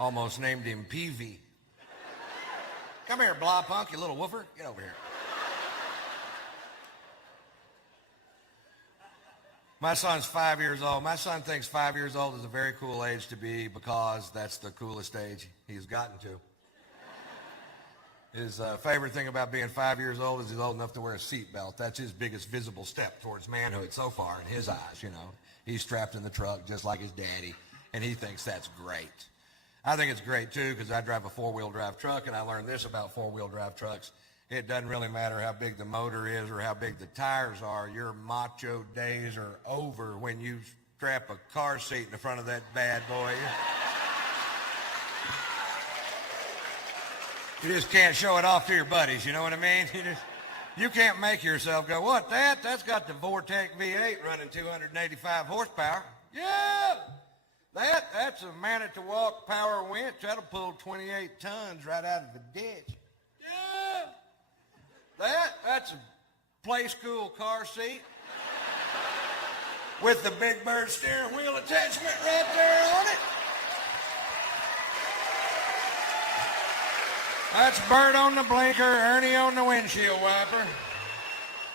Almost named him Peavy. Come here, blah punk, you little woofer. Get over here. My son's 5 years old. My son thinks 5 years old is a very cool age to be because that's the coolest age he's gotten to. His favorite thing about being 5 years old is he's old enough to wear a seatbelt. That's his biggest visible step towards manhood so far in his eyes, you know. He's strapped in the truck just like his daddy, and he thinks that's great. I think it's great, too, because I drive a four-wheel drive truck, and I learned this about four-wheel drive trucks. It doesn't really matter how big the motor is or how big the tires are. Your macho days are over when you strap a car seat in the front of that bad boy. You just can't show it off to your buddies, you know what I mean? You can't make yourself go, what, that? That's got the Vortec V8 running 285 horsepower. Yeah! That's a man-at-the-walk power winch. That'll pull 28 tons right out of the ditch. Yeah! That's a play school car seat with the Big Bird steering wheel attachment right there on it. That's Bert on the blinker, Ernie on the windshield wiper.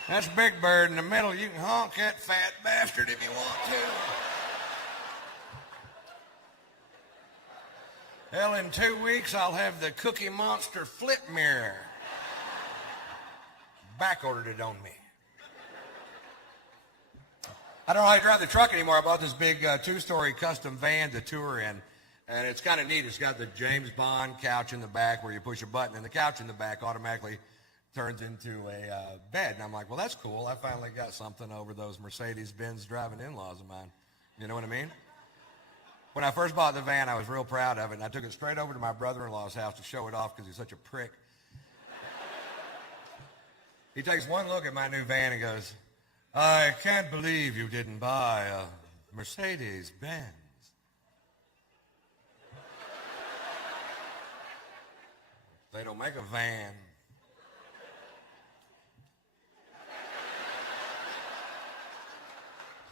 That's Big Bird in the middle. You can honk that fat bastard if you want to. Hell, in 2 weeks, I'll have the Cookie Monster flip mirror. Back-ordered it on me. I don't know how to drive the truck anymore. I bought this big two-story custom van to tour in, and it's kind of neat. It's got the James Bond couch in the back where you push a button, and the couch in the back automatically turns into a bed. And I'm like, well, that's cool. I finally got something over those Mercedes-Benz driving in-laws of mine. You know what I mean? When I first bought the van, I was real proud of it, and I took it straight over to my brother-in-law's house to show it off because he's such a prick. He takes one look at my new van and goes, I can't believe you didn't buy a Mercedes-Benz. They don't make a van.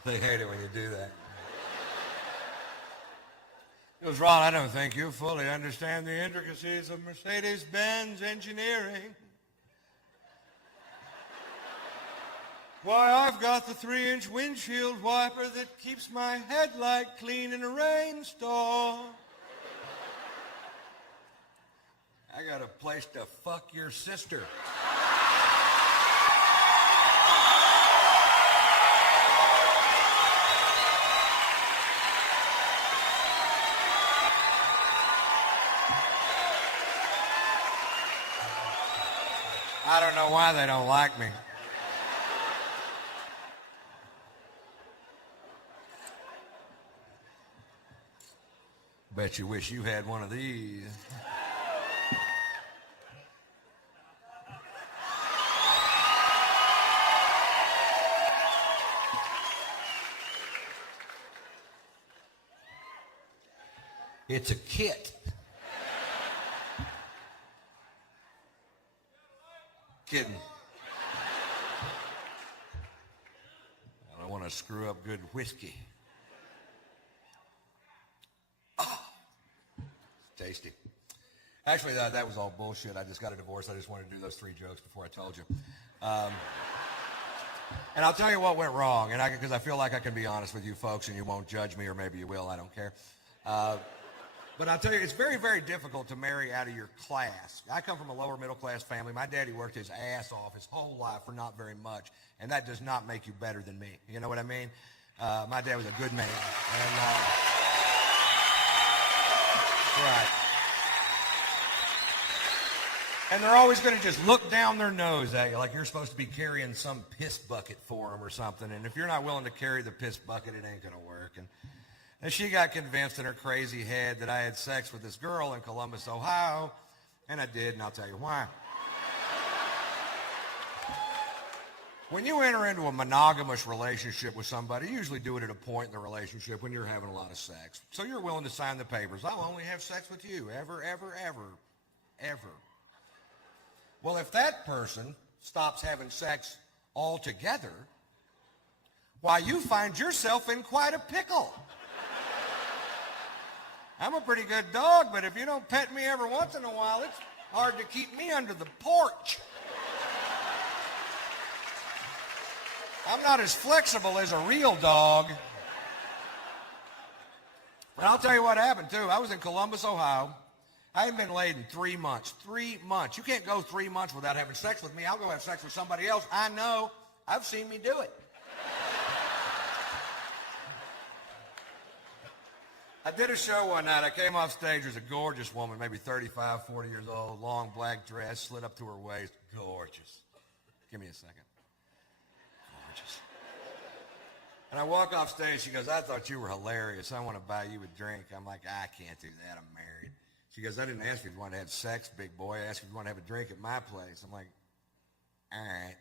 They hate it when you do that. He goes, Ron, I don't think you fully understand the intricacies of Mercedes-Benz engineering. Why, I've got the 3-inch windshield wiper that keeps my headlight clean in a rainstorm. I got a place to fuck your sister. I don't know why they don't like me. Bet you wish you had one of these. It's a kit. Kidding. I don't want to screw up good whiskey. Tasty. Actually, that was all bullshit. I just got a divorce. I just wanted to do those 3 jokes before I told you. And I'll tell you what went wrong, and because I feel like I can be honest with you folks, and you won't judge me, or maybe you will. I don't care. But I'll tell you, it's very, very difficult to marry out of your class. I come from a lower middle class family. My daddy worked his ass off his whole life for not very much, and that does not make you better than me. You know what I mean? My dad was a good man. And, right. And they're always going to just look down their nose at you like you're supposed to be carrying some piss bucket for them or something. And if you're not willing to carry the piss bucket, it ain't going to work. And she got convinced in her crazy head that I had sex with this girl in Columbus, Ohio. And I did, and I'll tell you why. When you enter into a monogamous relationship with somebody, you usually do it at a point in the relationship when you're having a lot of sex. So you're willing to sign the papers. I'll only have sex with you, ever, ever, ever, ever. Well, if that person stops having sex altogether, why, you find yourself in quite a pickle. I'm a pretty good dog, but if you don't pet me every once in a while, it's hard to keep me under the porch. I'm not as flexible as a real dog. But I'll tell you what happened, too. I was in Columbus, Ohio. I hadn't been laid in 3 months. 3 months. You can't go 3 months without having sex with me. I'll go have sex with somebody else. I know. I've seen me do it. I did a show one night. I came off stage. There's a gorgeous woman, maybe 35, 40 years old, long black dress, slid up to her waist. Gorgeous. Give me a second. Gorgeous. And I walk off stage. She goes, I thought you were hilarious. I want to buy you a drink. I'm like, I can't do that. I'm married. She goes, I didn't ask you if you wanted to have sex, big boy. I asked you if you wanted to have a drink at my place. I'm like, all right.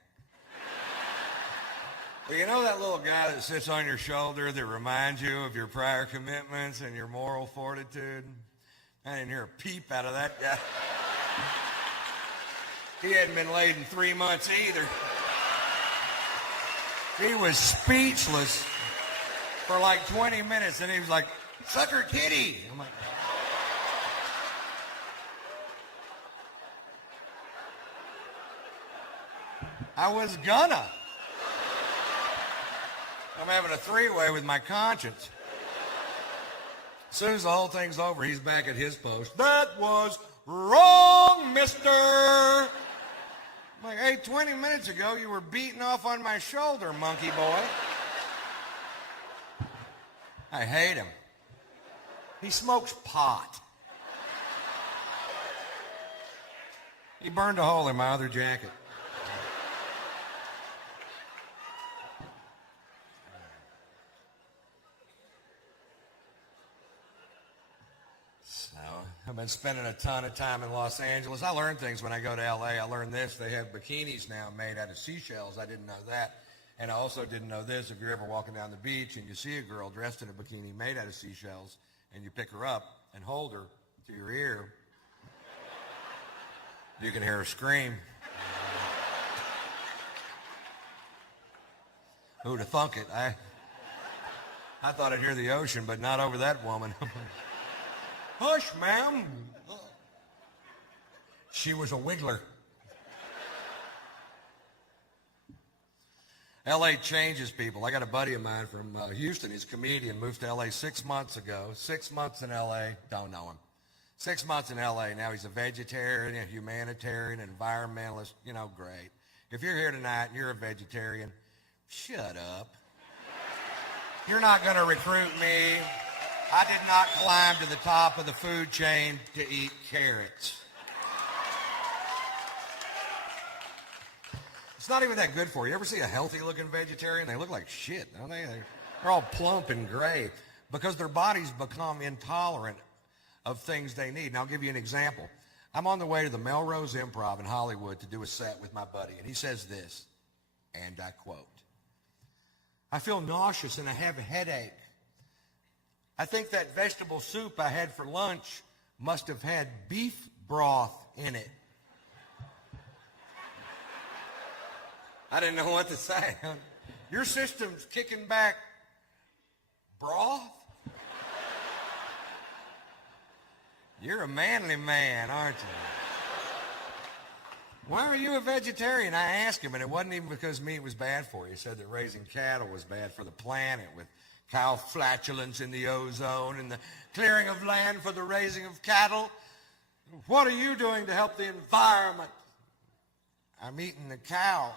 Well, you know that little guy that sits on your shoulder that reminds you of your prior commitments and your moral fortitude? I didn't hear a peep out of that guy. He hadn't been laid in 3 months either. He was speechless for like 20 minutes, and he was like, suck her titty. I'm like, I was gonna. I'm having a three-way with my conscience. As soon as the whole thing's over, he's back at his post. That was wrong, mister. I'm like, hey, 20 minutes ago, you were beating off on my shoulder, monkey boy. I hate him. He smokes pot. He burned a hole in my other jacket. I've been spending a ton of time in Los Angeles. I learn things when I go to L.A. I learned this. They have bikinis now made out of seashells. I didn't know that. And I also didn't know this. If you're ever walking down the beach and you see a girl dressed in a bikini made out of seashells and you pick her up and hold her to your ear, you can hear her scream. Who'd have thunk it? I thought I'd hear the ocean, but not over that woman. Hush, ma'am. She was a wiggler. L.A. changes people. I got a buddy of mine from Houston. He's a comedian, moved to L.A. 6 months ago. 6 months in L.A., don't know him. 6 months in L.A., now he's a vegetarian, a humanitarian, environmentalist, great. If you're here tonight and you're a vegetarian, shut up. You're not going to recruit me. I did not climb to the top of the food chain to eat carrots. It's not even that good for you. You ever see a healthy-looking vegetarian? They look like shit, don't they? They're all plump and gray because their bodies become intolerant of things they need. And I'll give you an example. I'm on the way to the Melrose Improv in Hollywood to do a set with my buddy, and he says this, and I quote, I feel nauseous and I have a headache. I think that vegetable soup I had for lunch must have had beef broth in it. I didn't know what to say. Your system's kicking back broth? You're a manly man, aren't you? Why are you a vegetarian? I asked him, and it wasn't even because meat was bad for you. He said that raising cattle was bad for the planet with cow flatulence in the ozone and the clearing of land for the raising of cattle. What are you doing to help the environment? I'm eating the cows.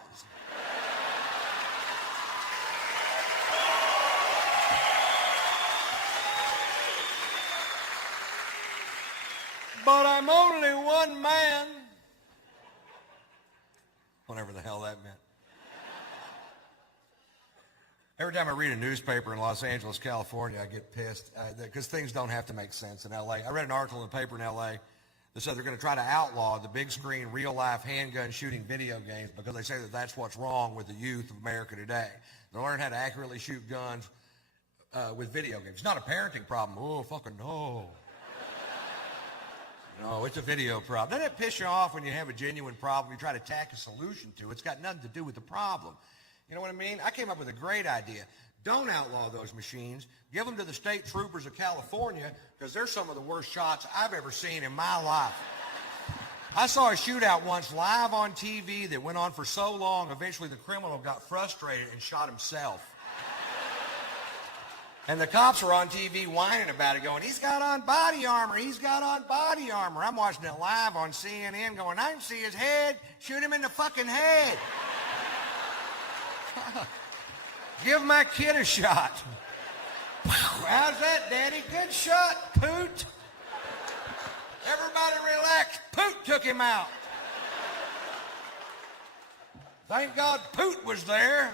But I'm only one man. Whatever the hell that meant. Every time I read a newspaper in Los Angeles, California, I get pissed because things don't have to make sense in L.A. I read an article in the paper in L.A. that said they're going to try to outlaw the big screen, real-life handgun shooting video games because they say that that's what's wrong with the youth of America today. They learn how to accurately shoot guns with video games. It's not a parenting problem. Oh, fucking no. No, it's a video problem. Doesn't it piss you off when you have a genuine problem, you try to tack a solution to it? It's got nothing to do with the problem. You know what I mean? I came up with a great idea. Don't outlaw those machines. Give them to the state troopers of California, because they're some of the worst shots I've ever seen in my life. I saw a shootout once live on TV that went on for so long, eventually the criminal got frustrated and shot himself. And the cops were on TV whining about it, going, he's got on body armor, he's got on body armor. I'm watching it live on CNN going, I can see his head, shoot him in the fucking head. Give my kid a shot. How's that, Daddy? Good shot, Poot. Everybody relax. Poot took him out. Thank God Poot was there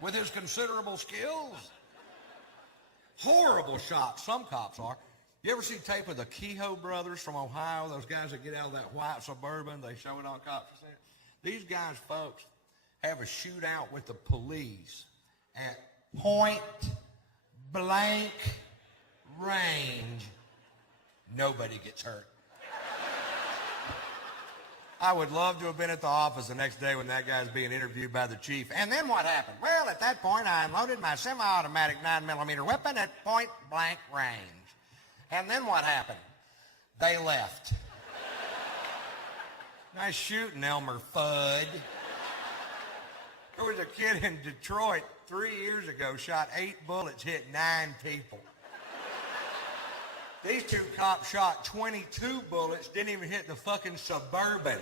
with his considerable skills. Horrible shots, some cops are. You ever see tape of the Kehoe brothers from Ohio, those guys that get out of that white Suburban, they show it on cops? These guys, folks, have a shootout with the police at point blank range. Nobody gets hurt. I would love to have been at the office the next day when that guy's being interviewed by the chief. And then what happened? Well, at that point, I unloaded my semi-automatic 9mm weapon at point blank range. And then what happened? They left. Nice shooting, Elmer Fudd. There was a kid in Detroit 3 years ago, shot 8 bullets, hit 9 people. These two cops shot 22 bullets, didn't even hit the fucking Suburban.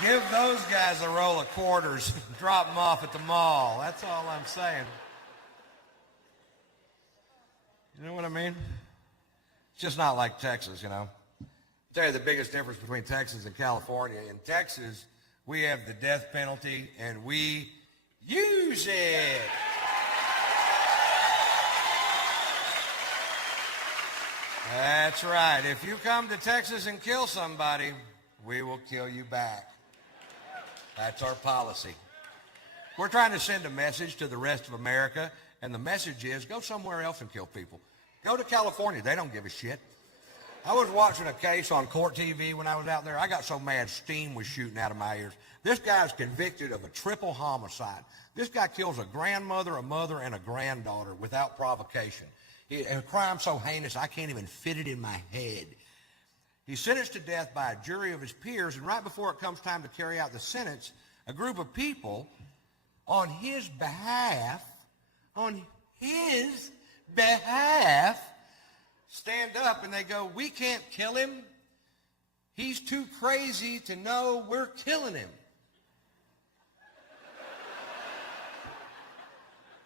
Give those guys a roll of quarters, drop them off at the mall. That's all I'm saying. You know what I mean? It's just not like Texas, you know. I'll tell you the biggest difference between Texas and California. In Texas, we have the death penalty, and we use it. That's right. If you come to Texas and kill somebody, we will kill you back. That's our policy. We're trying to send a message to the rest of America, and the message is go somewhere else and kill people. Go to California. They don't give a shit. I was watching a case on court TV when I was out there. I got so mad steam was shooting out of my ears. This guy's convicted of a triple homicide. This guy kills a grandmother, a mother, and a granddaughter without provocation. A crime so heinous I can't even fit it in my head. He's sentenced to death by a jury of his peers, and right before it comes time to carry out the sentence, a group of people on his behalf, stand up and they go, we can't kill him. He's too crazy to know we're killing him.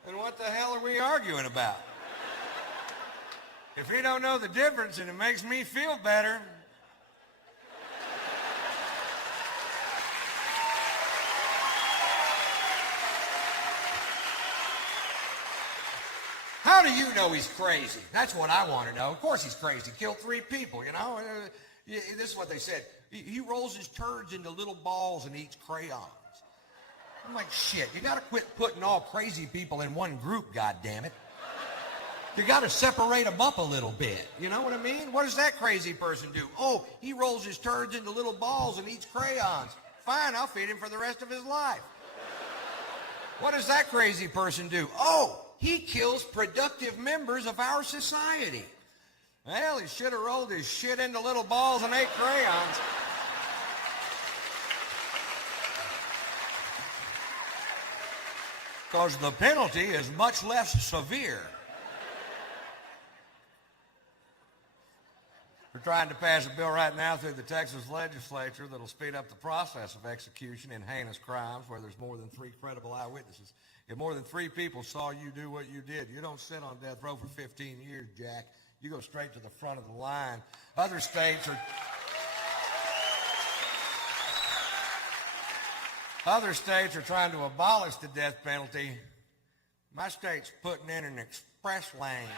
And what the hell are we arguing about? If you don't know the difference and it makes me feel better. How do you know he's crazy? That's what I want to know. Of course he's crazy. Killed 3 people, you know. This is what they said. He rolls his turds into little balls and eats crayons. I'm like, shit, you got to quit putting all crazy people in one group, goddammit. You got to separate them up a little bit. You know what I mean? What does that crazy person do? Oh, he rolls his turds into little balls and eats crayons. Fine, I'll feed him for the rest of his life. What does that crazy person do? Oh, he kills productive members of our society. Well, he should have rolled his shit into little balls and ate crayons. Because the penalty is much less severe. We're trying to pass a bill right now through the Texas legislature that'll speed up the process of execution in heinous crimes where there's more than 3 credible eyewitnesses. If more than 3 people saw you do what you did, you don't sit on death row for 15 years, Jack. You go straight to the front of the line. Other states are trying to abolish the death penalty. My state's putting in an express lane.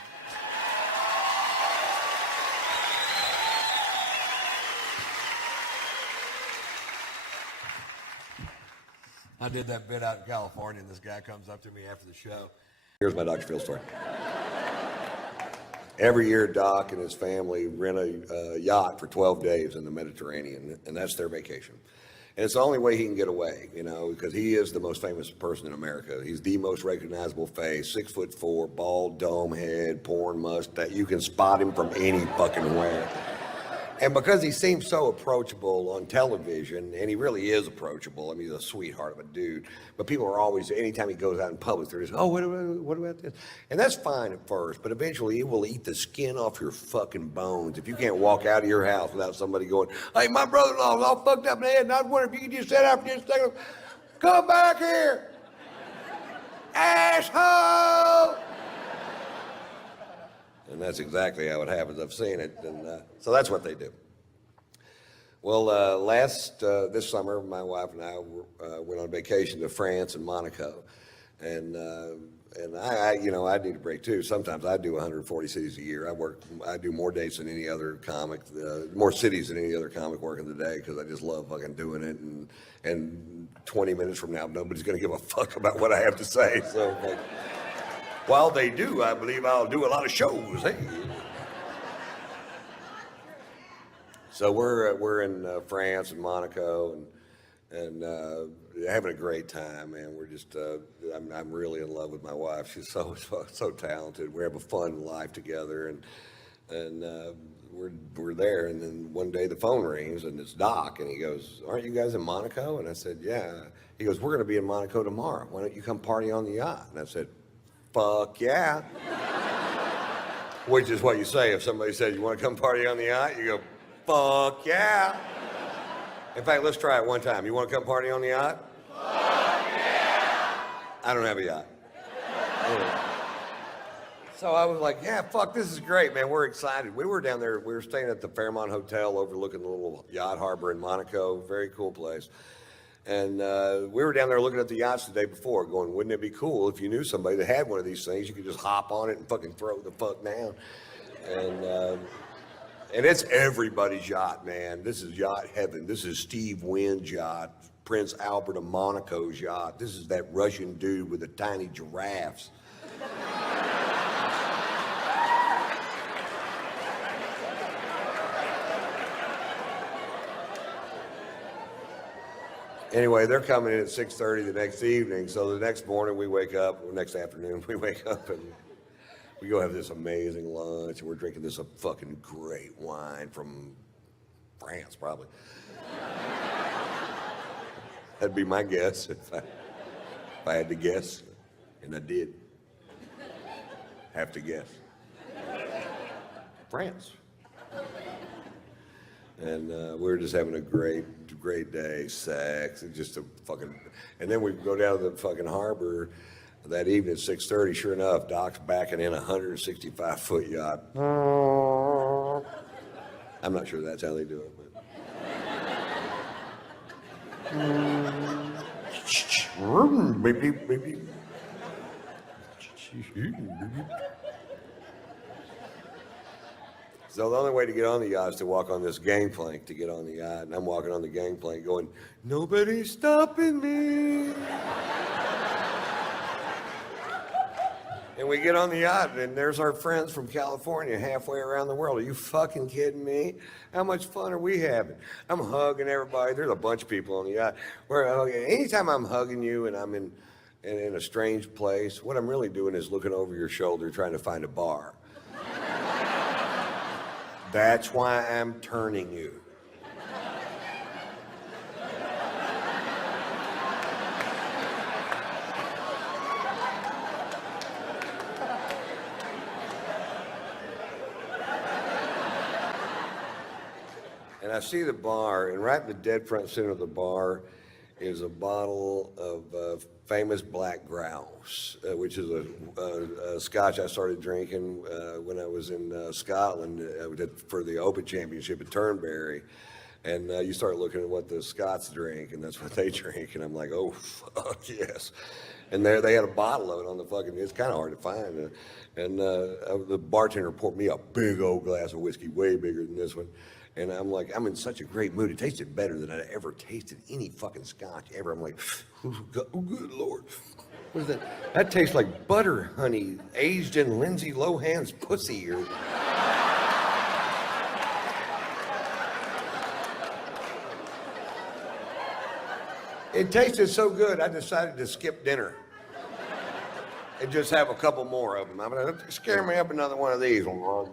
I did that bit out in California, and this guy comes up to me after the show. Here's my Dr. Phil story. Every year, Doc and his family rent a yacht for 12 days in the Mediterranean, and that's their vacation. And it's the only way he can get away, you know, because he is the most famous person in America. He's the most recognizable face, 6'4", bald dome head, porn mustache. You can spot him from any fucking where. And because he seems so approachable on television, and he really is approachable, I mean, he's a sweetheart of a dude, but people are always, anytime he goes out in public, they're just, oh, what about this? And that's fine at first, but eventually it will eat the skin off your fucking bones if you can't walk out of your house without somebody going, hey, my brother-in-law's all fucked up in the head, and I was wondering if you could just sit out for just a second. Come back here, asshole! And that's exactly how it happens. I've seen it, and so that's what they do. Well, this summer, my wife and I went on vacation to France and Monaco, and I need a break too. Sometimes I do 140 cities a year. I do more dates than any other comic, more cities than any other comic working the day because I just love fucking doing it. And 20 minutes from now, nobody's gonna give a fuck about what I have to say. So. While they do, I believe I'll do a lot of shows. Hey. So we're in France and Monaco and having a great time, man. We're just I'm really in love with my wife. She's so talented. We have a fun life together, and we're there. And then one day the phone rings and it's Doc, and he goes, "Aren't you guys in Monaco?" And I said, "Yeah." He goes, "We're going to be in Monaco tomorrow. Why don't you come party on the yacht?" And I said, fuck yeah. Which is what you say if somebody says, you want to come party on the yacht? You go, fuck yeah. In fact, let's try it one time. You want to come party on the yacht? Fuck yeah. I don't have a yacht. Anyway. So I was like, yeah, fuck, this is great, man. We're excited. We were down there. We were staying at the Fairmont Hotel overlooking the little yacht harbor in Monaco. Very cool place. And we were down there looking at the yachts the day before, going, wouldn't it be cool if you knew somebody that had one of these things? You could just hop on it and fucking throw the fuck down. And it's everybody's yacht, man. This is yacht heaven. This is Steve Wynn's yacht, Prince Albert of Monaco's yacht. This is that Russian dude with the tiny giraffes. Anyway, they're coming in at 6:30 the next evening, so the next morning we wake up, or next afternoon we wake up and we go have this amazing lunch, and we're drinking this fucking great wine from France, probably. That'd be my guess if I had to guess, and I did have to guess. France. And we were just having a great day, sex, and just a fucking, and then we go down to the fucking harbor that evening at 6:30. Sure enough, Doc's backing in a 165-foot yacht. I'm not sure that's how they do it, but. Beep, beep, beep, beep. So the only way to get on the yacht is to walk on this gangplank to get on the yacht. And I'm walking on the gangplank going, nobody's stopping me. And we get on the yacht, and there's our friends from California halfway around the world. Are you fucking kidding me? How much fun are we having? I'm hugging everybody. There's a bunch of people on the yacht. Anytime I'm hugging you and I'm in a strange place, what I'm really doing is looking over your shoulder trying to find a bar. That's why I'm turning you. And I see the bar, and right in the dead front center of the bar is a bottle of famous Black Grouse, which is a scotch I started drinking when I was in Scotland for the Open Championship at Turnberry. And you start looking at what the Scots drink, and that's what they drink. And I'm like, oh, fuck, yes. And there they had a bottle of it on the fucking, it's kind of hard to find. And the bartender poured me a big old glass of whiskey, way bigger than this one. And I'm like, I'm in such a great mood. It tasted better than I'd ever tasted any fucking scotch ever. I'm like, oh, good Lord. What is that? That tastes like butter, honey, aged in Lindsay Lohan's pussy. It tasted so good, I decided to skip dinner and just have a couple more of them. I'm gonna scare me up another one of these. That's one.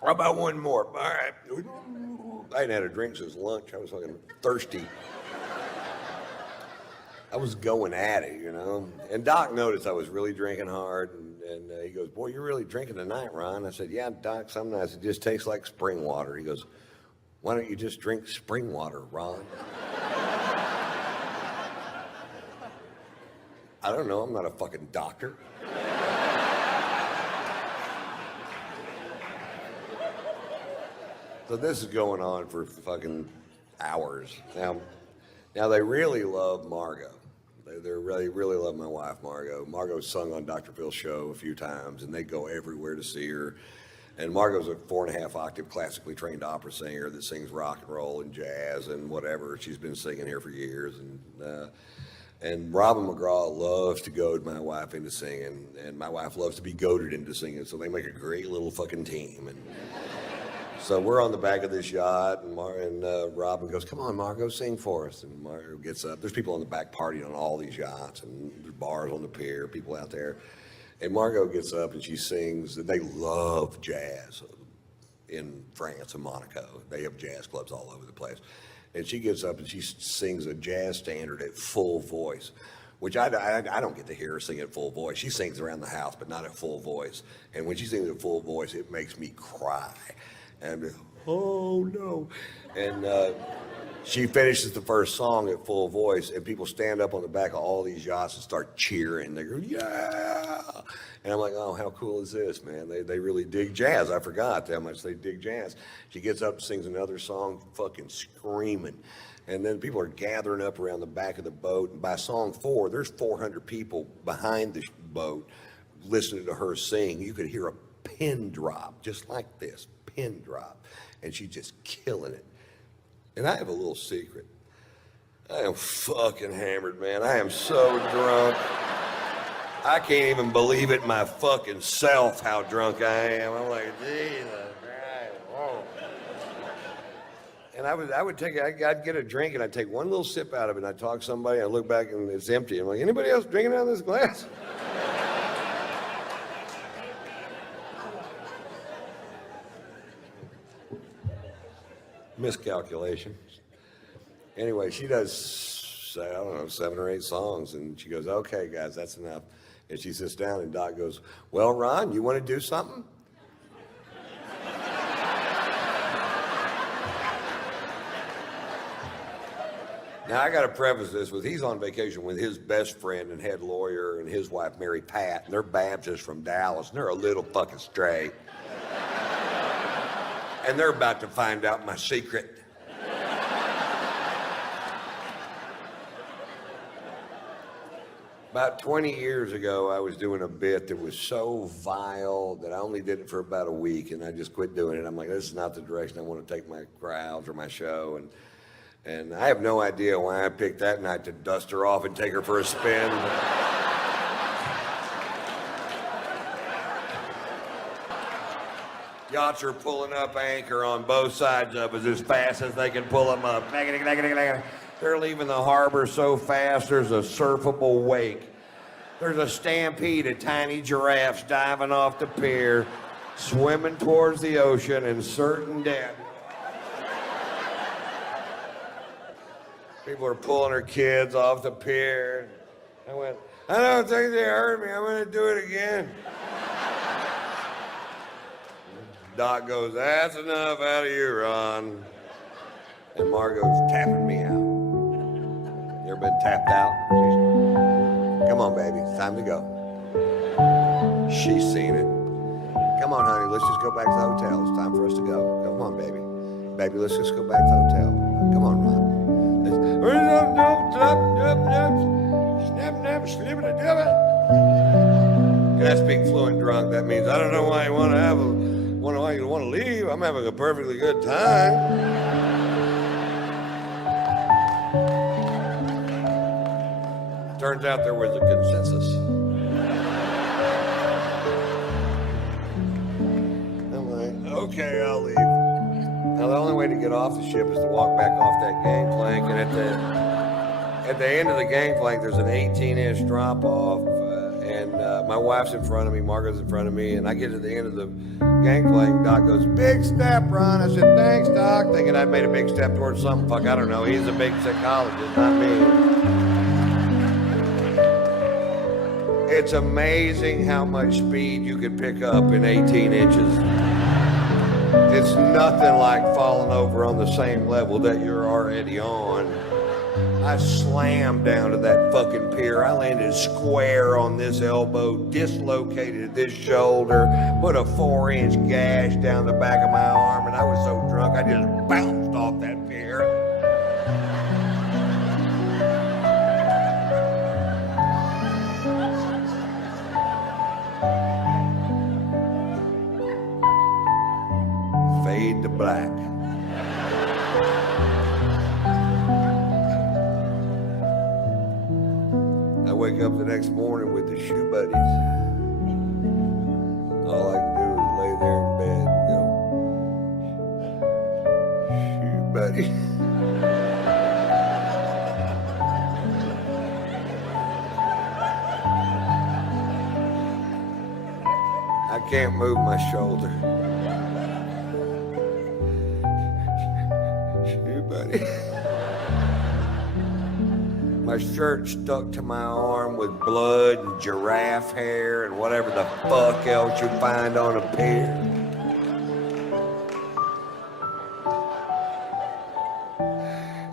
How about one more? All right. I hadn't had a drink since lunch. I was fucking thirsty. I was going at it, you know. And Doc noticed I was really drinking hard, and he goes, "Boy, you're really drinking tonight, Ron." I said, "Yeah, Doc, some nights it just tastes like spring water." He goes, "Why don't you just drink spring water, Ron?" I don't know, I'm not a fucking doctor. So this is going on for fucking hours. Now they really love Margot. They really love my wife, Margot. Margot's sung on Dr. Phil's show a few times, and they go everywhere to see her. And Margot's a 4.5 octave classically trained opera singer that sings rock and roll and jazz and whatever. She's been singing here for years. And Robin McGraw loves to goad my wife into singing, and my wife loves to be goaded into singing, so they make a great little fucking team. And so we're on the back of this yacht, and Robin goes, "Come on, Margot, sing for us." And Margot gets up. There's people on the back partying on all these yachts, and there's bars on the pier, people out there. And Margot gets up and she sings. They love jazz in France and Monaco. They have jazz clubs all over the place. And she gets up and she sings a jazz standard at full voice, which I don't get to hear her sing at full voice. She sings around the house, but not at full voice. And when she sings at full voice, it makes me cry. And oh no. And she finishes the first song at full voice, and people stand up on the back of all these yachts and start cheering. They go, "Yeah!" And I'm like, "Oh, how cool is this, man? They really dig jazz." I forgot how much they dig jazz. She gets up and sings another song, fucking screaming. And then people are gathering up around the back of the boat. And by song 4, there's 400 people behind the boat listening to her sing. You could hear a pin drop, just like this, pin drop. And she's just killing it. And I have a little secret. I am fucking hammered, man. I am so drunk. I can't even believe it my fucking self how drunk I am. I'm like, Jesus Christ, whoa. And I'd get a drink and I'd take one little sip out of it and I'd talk to somebody, and I'd look back and it's empty. I'm like, "Anybody else drinking out of this glass?" Miscalculation. Anyway, she does, I don't know, 7 or 8 songs, and she goes, "Okay, guys, that's enough." And she sits down, and Doc goes, "Well, Ron, you want to do something?" Now, I got to preface this with he's on vacation with his best friend and head lawyer and his wife, Mary Pat, and they're Baptists from Dallas, and they're a little fucking straight. And they're about to find out my secret. About 20 years ago, I was doing a bit that was so vile that I only did it for about a week, and I just quit doing it. I'm like, this is not the direction I want to take my crowds or my show. And I have no idea why I picked that night to dust her off and take her for a spin. Yachts are pulling up anchor on both sides of us as fast as they can pull them up. They're leaving the harbor so fast there's a surfable wake. There's a stampede of tiny giraffes diving off the pier, swimming towards the ocean in certain death. People are pulling their kids off the pier. I went, "I don't think they hurt me. I'm going to do it again." Doc goes, "That's enough out of you, Ron." And Margot's tapping me out. You ever been tapped out? Come on, baby, it's time to go. She's seen it. Come on, honey, let's just go back to the hotel. It's time for us to go. Come on, baby. Baby, let's just go back to the hotel. Come on, Ron. And I speak fluent drunk. That means I don't know why you want to leave. I'm having a perfectly good time. Turns out there was a consensus. I'm like, okay, I'll leave. Now the only way to get off the ship is to walk back off that gangplank, and at the end of the gangplank, there's an 18-inch drop off, and my wife's in front of me, Margaret's in front of me, and I get to the end of the gangplank. Doc goes, "Big step, Ron." I said, "Thanks, Doc," thinking I made a big step towards something. Fuck, I don't know. He's a big psychologist, not me. It's amazing how much speed you can pick up in 18 inches. It's nothing like falling over on the same level that you're already on. I slammed down to that fucking pier. I landed square on this elbow, dislocated this shoulder, put a 4-inch gash down the back of my arm, and I was so drunk I just bounced off that pier. Fade to black. I wake up the next morning with the shoe buddies. All I can do is lay there in bed and go, shoe buddy. I can't move my shoulder. Shoe buddy. My shirt stuck to my arm with blood and giraffe hair and whatever the fuck else you find on a pier.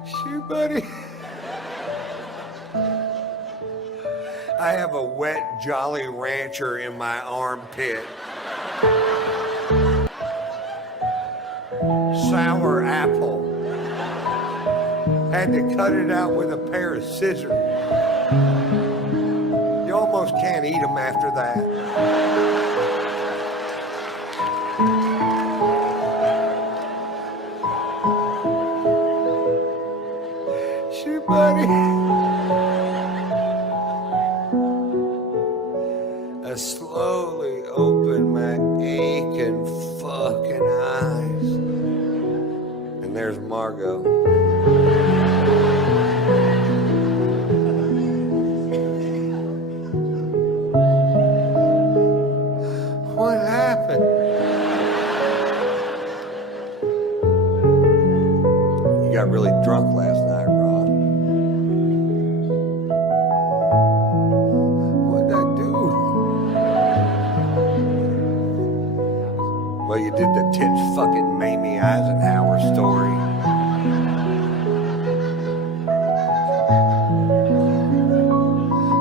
Shoe buddy. I have a wet Jolly Rancher in my armpit. Sour apple. Had to cut it out with a pair of scissors. You almost can't eat them after that. Shoot, buddy. I slowly opened my aching fucking eyes. And there's Margot. What happened? You got really drunk last night, Ron. What'd I do? Well, you did the tits fucking Mamie Eisenhower story.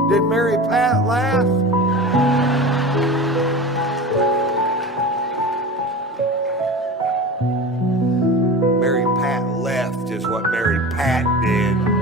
Did Mary Pat laugh? Mary Pat left is what Mary Pat did.